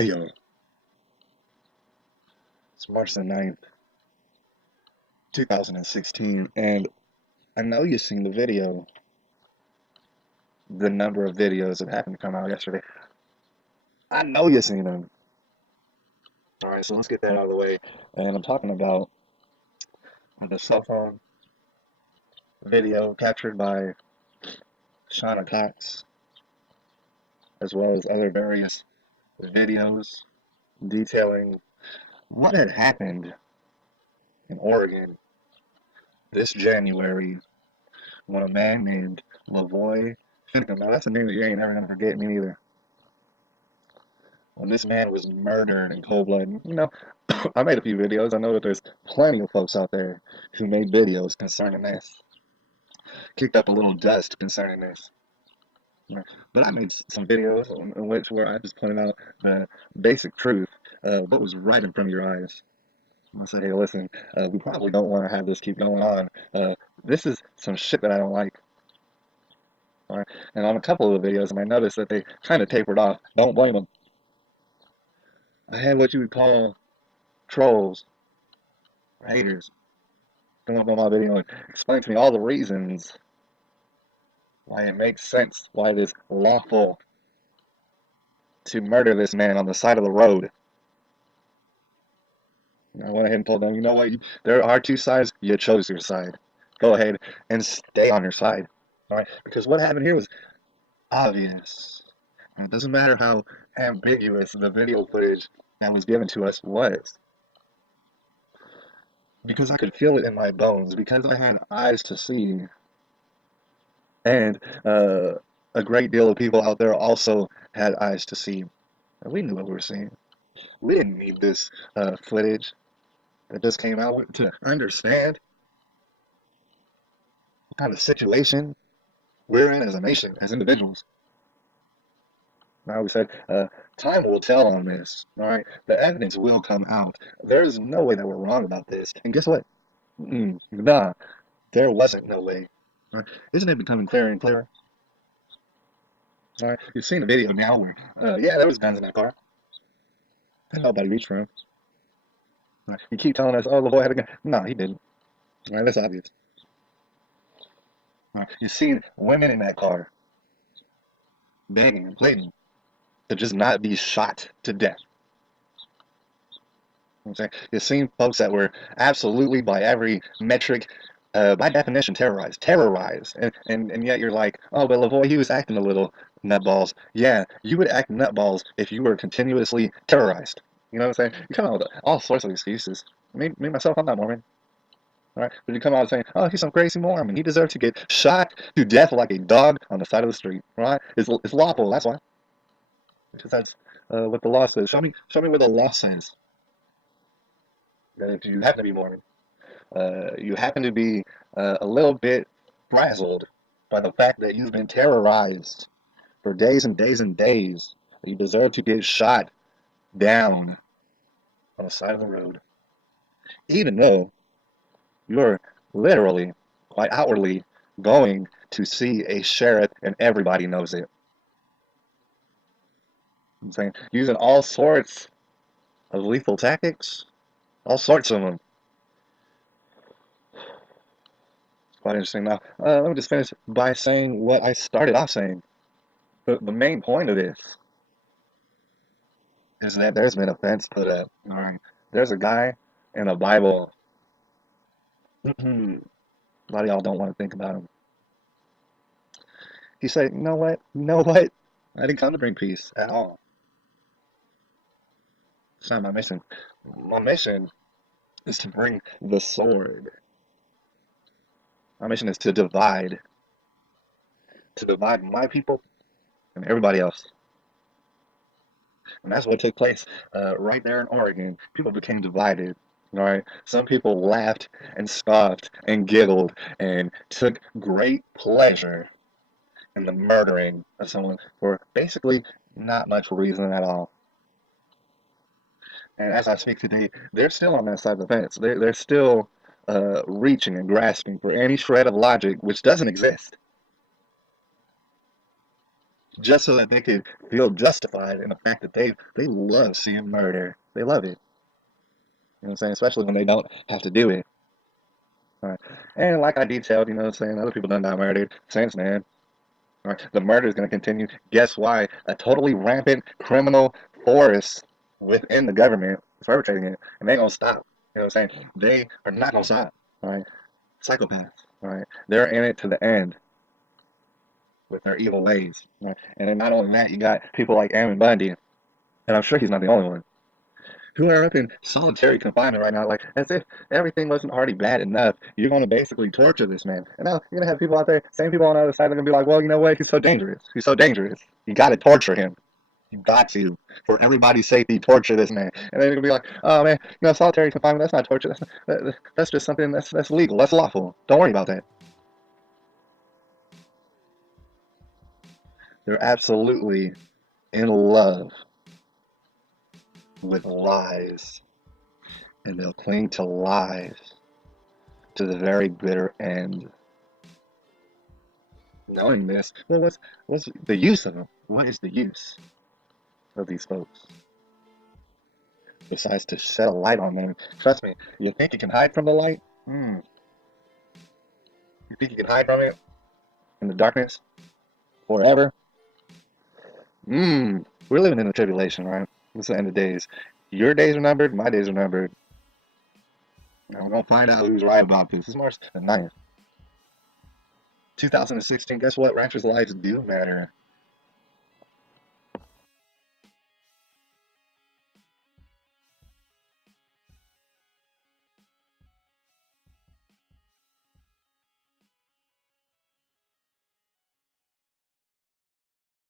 Hey yo, it's March the 9th, 2016, and I know you've seen the video, the number of videos that happened to come out yesterday. I know you've seen them. Alright, so let's get that out of the way. And I'm talking about the cell phone video captured by Shawna, as well as other various videos detailing what had happened in Oregon this January when a man named Jeanette Finicum, now that's a name that you ain't never gonna forget, me neither. When this man was murdered in cold blood. I made a few videos. I know that there's plenty of folks out there who made videos concerning this, kicked up a little dust concerning this. But I made some videos in which where I just pointed out the basic truth, what was right in front of your eyes. I said, hey, listen, we probably don't want to have this keep going on. This is some shit that I don't like. All right? And on a couple of the videos, I noticed that they kind of tapered off. Don't blame them. I had what you would call trolls, or haters, come up on my video and explain to me all the reasons why it makes sense, why it is lawful to murder this man on the side of the road. I went ahead and told them, you know what, there are two sides, you chose your side. Go ahead and stay on your side. All right? Because what happened here was obvious. And it doesn't matter how ambiguous the video footage that was given to us was. Because I could feel it in my bones, because I had eyes to see. And a great deal of people out there also had eyes to see. And we knew what we were seeing. We didn't need this footage that just came out to understand what kind of situation we're in as a nation, as individuals. Now we said, time will tell on this. All right, the evidence will come out. There's no way that we're wrong about this. And guess what? Nah, there wasn't no way. All right, isn't it becoming clearer and clearer? All right, you've seen the video now where, yeah, there was guns in that car, and nobody reached for him. All right, you keep telling us, oh, the boy had a gun. No, he didn't. All right, that's obvious. All right, you've seen women in that car begging and pleading to just not be shot to death. I'm saying you've seen folks that were absolutely, by every metric, by definition, terrorized, and yet you're like, oh, but Lavoie, he was acting a little nutballs. Yeah, you would act nutballs if you were continuously terrorized. You know what I'm saying? You come out with all sorts of excuses. Me myself, I'm not Mormon. All right, but you come out saying, oh, he's some crazy Mormon. He deserves to get shot to death like a dog on the side of the street. Right? It's lawful. That's why. Because that's what the law says. Show me where the law says that if you happen to be Mormon, you happen to be a little bit frazzled by the fact that you've been terrorized for days and days and days, that you deserve to get shot down on the side of the road, even though you're literally, quite outwardly, going to see a sheriff and everybody knows it. I'm saying using all sorts of lethal tactics, all sorts of them. Quite interesting. Now, let me just finish by saying what I started off saying. The main point of this is that there's been a fence put up. All right. There's a guy in the Bible. A lot of y'all don't want to think about him. He said, you know what? You know what? I didn't come to bring peace at all. It's not my mission. My mission is to bring the sword. My mission is to divide my people and everybody else. And that's what took place right there in Oregon. People became divided. All right. Some people laughed and scoffed and giggled and took great pleasure in the murdering of someone for basically not much reason at all. And as I speak today, they're still on that side of the fence. They're still reaching and grasping for any shred of logic which doesn't exist. just so that they could feel justified in the fact that they love seeing murder. They love it. You know what I'm saying? Especially when they don't have to do it. All right. And like I detailed, you know what I'm saying, other people done got murdered since, man. All right. The murder is going to continue. Guess why? A totally rampant criminal force within the government is perpetrating it, and they ain't gonna stop. You know what I'm saying? They are not gonna stop. All right. Psychopaths. All right. They're in it to the end with their evil ways. Right? And then not only that, you got people like Aaron Bundy, and I'm sure he's not the only one, who are up in solitary confinement right now, like as if everything wasn't already bad enough. You're going to basically torture this man. And now you're going to have people out there, same people on the other side, they're going to be like, well, you know what? He's so dangerous. He's so dangerous. You got to torture him. You got to. For everybody's safety, torture this man. And then they're going to be like, oh, man, solitary confinement, that's not torture. That's just something that's legal. That's lawful. Don't worry about that. They're absolutely in love with lies. And they'll cling to lies to the very bitter end. Knowing this, well, what's the use of them? What is the use of these folks besides to shed a light on them? Trust me, you think you can hide from the light? You think you can hide from it in the darkness forever? We're living in a tribulation, right? It's the end of days. Your days are numbered, my days are numbered. And we're gonna find out who's right about this. It's March the 9th, 2016. Guess what? Ranchers' lives do matter.